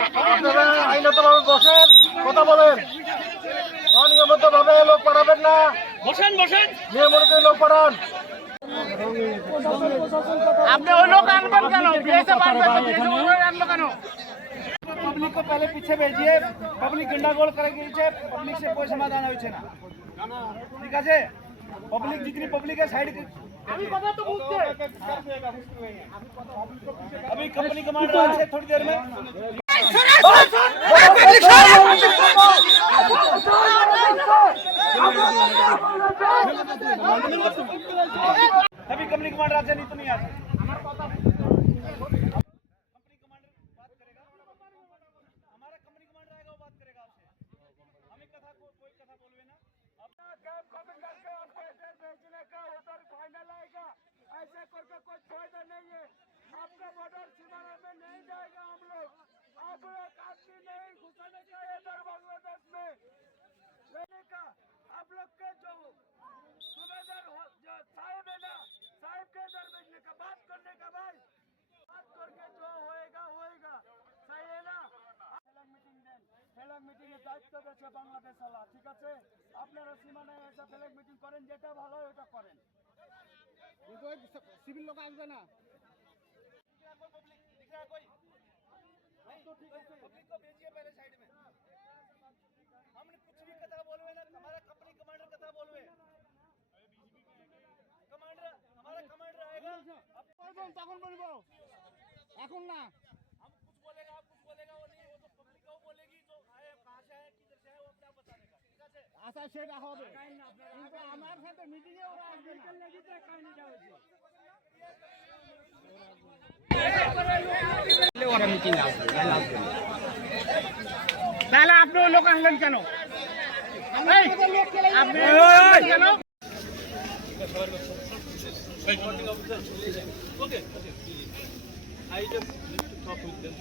আপনারা আইনতভাবে বসেন, কথা বলেন। অনিয়মিতভাবে লোক পাঠাবেন না। বসেন বসেন, নিয়ম অনুযায়ী লোক পাঠান। আপনি ওই লোক আনবেন কেন? বিএসএফ আনবেন তো বিএসএফ আনলো কেন? पब्लिक को पहले पीछे भेजिए। पब्लिक गंडागोल करेगी, पब्लिक से कोई समाधान हो ना। ठीक है, पब्लिक जितनी पब्लिक है साइड अभी कंपनी कमांडर है थोड़ी देर में। अभी कंपनी कमांडर आज नहीं तो नहीं आते। ऐसे करके कोई फायदा नहीं है। आपका बॉर्डर सीमाना में नहीं जाएगा। हम लोग आप लोग आपकी नहीं घुसाने का इधर बांग्लादेश में लेने का। आप लोग के जो सूबेदार साहिब है ना, साहिब के इधर भेजने का, बात करने का। भाई बात करके जो होएगा होएगा, सही है ना। मीटिंग दें, ফ্ল্যাগ মিটিং এর দায়িত্ব দিয়েছে বাংলাদেশ वाला। ঠিক আছে, আপনারা সীমানায় এসে ফ্ল্যাগ মিটিং করেন, যেটা ভালো হয় ওটা করেন। सिविल लोग आगे ना तो ठीक है, पब्लिक को भेजिए पहले साइड में। हमने कुछ भी कथा बोलवे ना, हमारा कंपनी कमांडर कथा बोलवे। कमांडर हमारा कमांडर आएगा, अब कौन तখন বলবো এখন না। हम कुछ बोलेगा, आप कुछ बोलेगा, वो नहीं, वो तो पब्लिक को बोलेगी जो आए कहां से आए किधर से आए वो अपने आप बताएगा। ठीक है, আচ্ছা সেটা হবে, কিন্তু আমার সাথে মিটিং এ ওরা আসবে না। লাগি তো কাহিনীটা হচ্ছে ওরা মিটিং আসবে তাহলে আপনি ওই লোক আনলেন কেন? আপনি কেন? ওকে I just need to talk with them.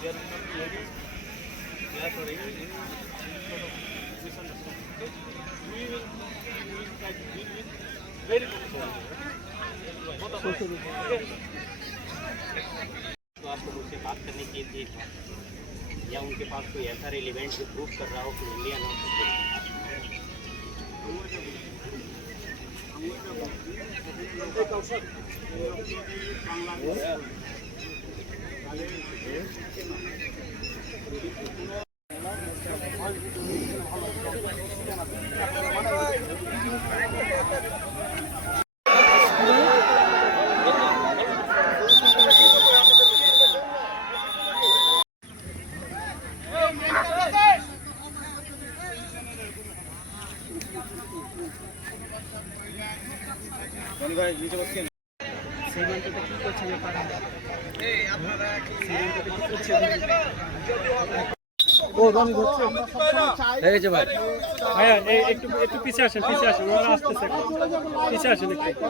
They are not ready. They are ready. We will try to deal with very good. तो आप लोगों से बात करने की थी, या उनके पास कोई ऐसा रिलेवेंट जो प्रूफ कर रहा हो कि इंडिया नॉट একটু পিছিয়ে আসেন, ওরা আসতেছে, পিছিয়ে আসেন একটু।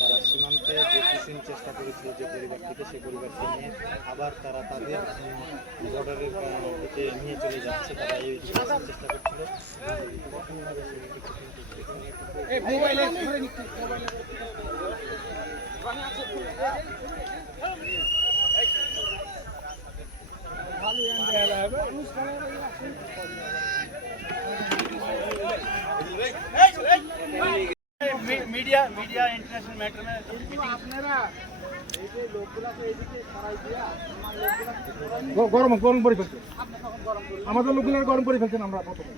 তারা সীমান্তে যে টিচিং চেষ্টা করেছিল যে পরিবারটিকে, সেই পরিবারকে নিয়ে আবার তারা তাদের বর্ডারের দিকে নিয়ে চলে যাচ্ছে। তারা এই চেষ্টা করছিল। मीडिया इंटरनेशनल मैटर में আপনারা এই যে লোকগুলোকে এদিকে সরাই দিয়া গরম করে ফেলছেন। আমাদের লোকগুলো গরম করে ফেলছেন। আমরা প্রথমে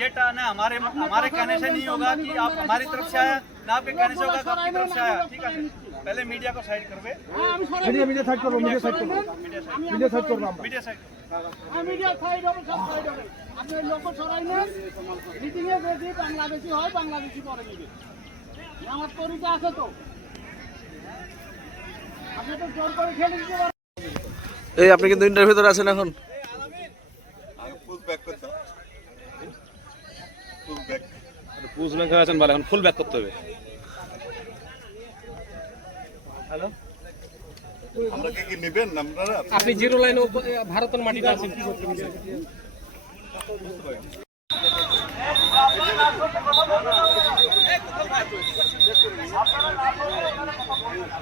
ये टाना हमारे कहने से नहीं होगा कि आप हमारी तरफ से आया ना, आपके कहने से होगा कि आपकी तरफ से आया। ठीक है, पहले मीडिया को साइड करबे। मीडिया साइड करो, मीडिया साइड करो, मीडिया साइड মিডিয়া সাইড হবে, সব সাইড হবে। আপনি লোক সরাই নেন, মিটিং এ যদি বাংলাদেশি হয় বাংলাদেশি করে নিবে। আমার তরিকা আছে তো, আপনি তো জোর করে খেলে দিতে পারেন। এই আপনি কিন্তু ইন্টারভিউ ভিতরে আছেন এখন। ফুল ব্যাক করতে হবে, ফুল ব্যাক। পুশ ব্যাক আছেন বলে এখন ফুল ব্যাক করতে হবে। হ্যালো, আমরা কি নেবেন আপনারা? আপনি জিরো লাইন ভারতের মাটিতে আছেন, কি করতে আপনারা না বলে এখানে কথা বলবেন না।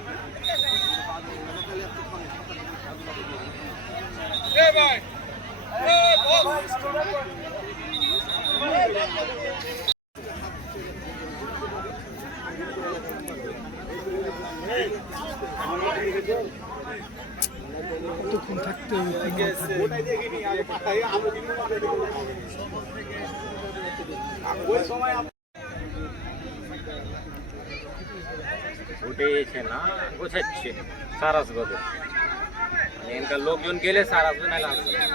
উঠেছে না গোছাচ্ছে সার আসবে ওদের। এনকার লোকজন গেলে সার আসবে না আসবে না।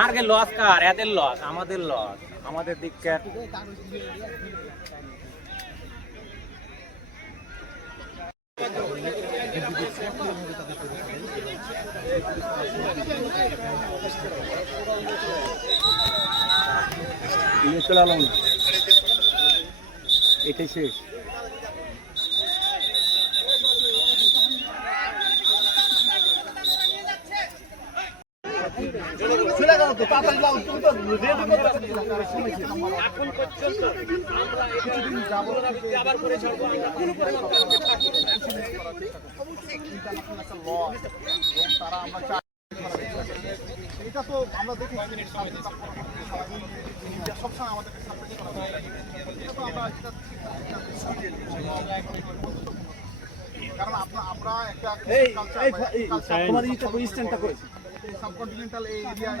আর কে লস কার এদের লস আমাদের লস আমাদের দিককার এটাই শেষ। এটা তো আমরা দেখেছি সবসময় আমাদের কারণ আমরা একটা সাবকন্টিনেন্টাল এই এরিয়া